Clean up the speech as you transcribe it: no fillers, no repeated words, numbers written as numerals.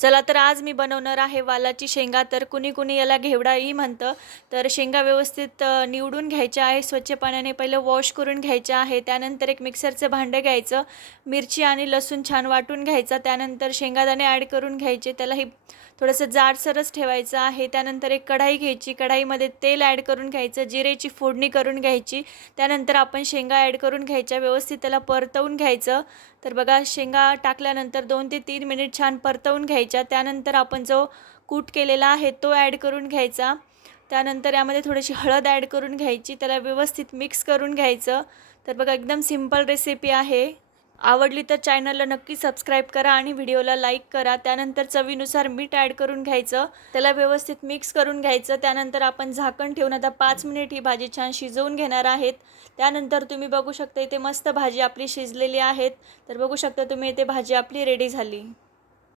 चला तर आज मी बनवणार आहे वालाची शेंगा. तर कुणी कुणी याला घेवडाही म्हणतं. तर शेंगा व्यवस्थित निवडून घ्यायच्या आहे. स्वच्छ पाण्याने पहिलं वॉश करून घ्यायच्या आहे. त्यानंतर एक मिक्सरचं भांडं घ्यायचं. मिरची आणि लसूण छान वाटून घ्यायचा. त्यानंतर शेंगादाणे ॲड करून घ्यायचे. त्यालाही थोडंसं जाडसरच ठेवायचं आहे. त्यानंतर एक कढाई घ्यायची. कढाईमध्ये तेल ॲड करून घ्यायचं. जिरेची फोडणी करून घ्यायची. त्यानंतर आपण शेंगा ॲड करून घ्यायच्या. व्यवस्थित त्याला परतवून घ्यायचं. तर बघा शेंगा टाकल्यानंतर 2 ते 3 मिनिट छान परतवून घ्यायच्या. त्यानंतर आपण जो कूट केलेला आहे तो ॲड करून घ्यायचा. त्यानंतर यामध्ये थोडीशी हळद ॲड करून घ्यायची. त्याला व्यवस्थित मिक्स करून घ्यायचं. तर बघा एकदम सिंपल रेसिपी आहे. आवडली तर चॅनलला नक्की सबस्क्राईब करा आणि व्हिडिओला लाईक करा. त्यानंतर चवीनुसार मीठ ॲड करून घ्यायचं. त्याला व्यवस्थित मिक्स करून घ्यायचं. त्यानंतर आपण झाकण ठेवून आता 5 मिनिट ही भाजी छान शिजवून घेणार आहेत. त्यानंतर तुम्ही बघू शकता इथे मस्त भाजी आपली शिजलेली आहेत. तर बघू शकता तुम्ही इथे भाजी आपली रेडी झाली.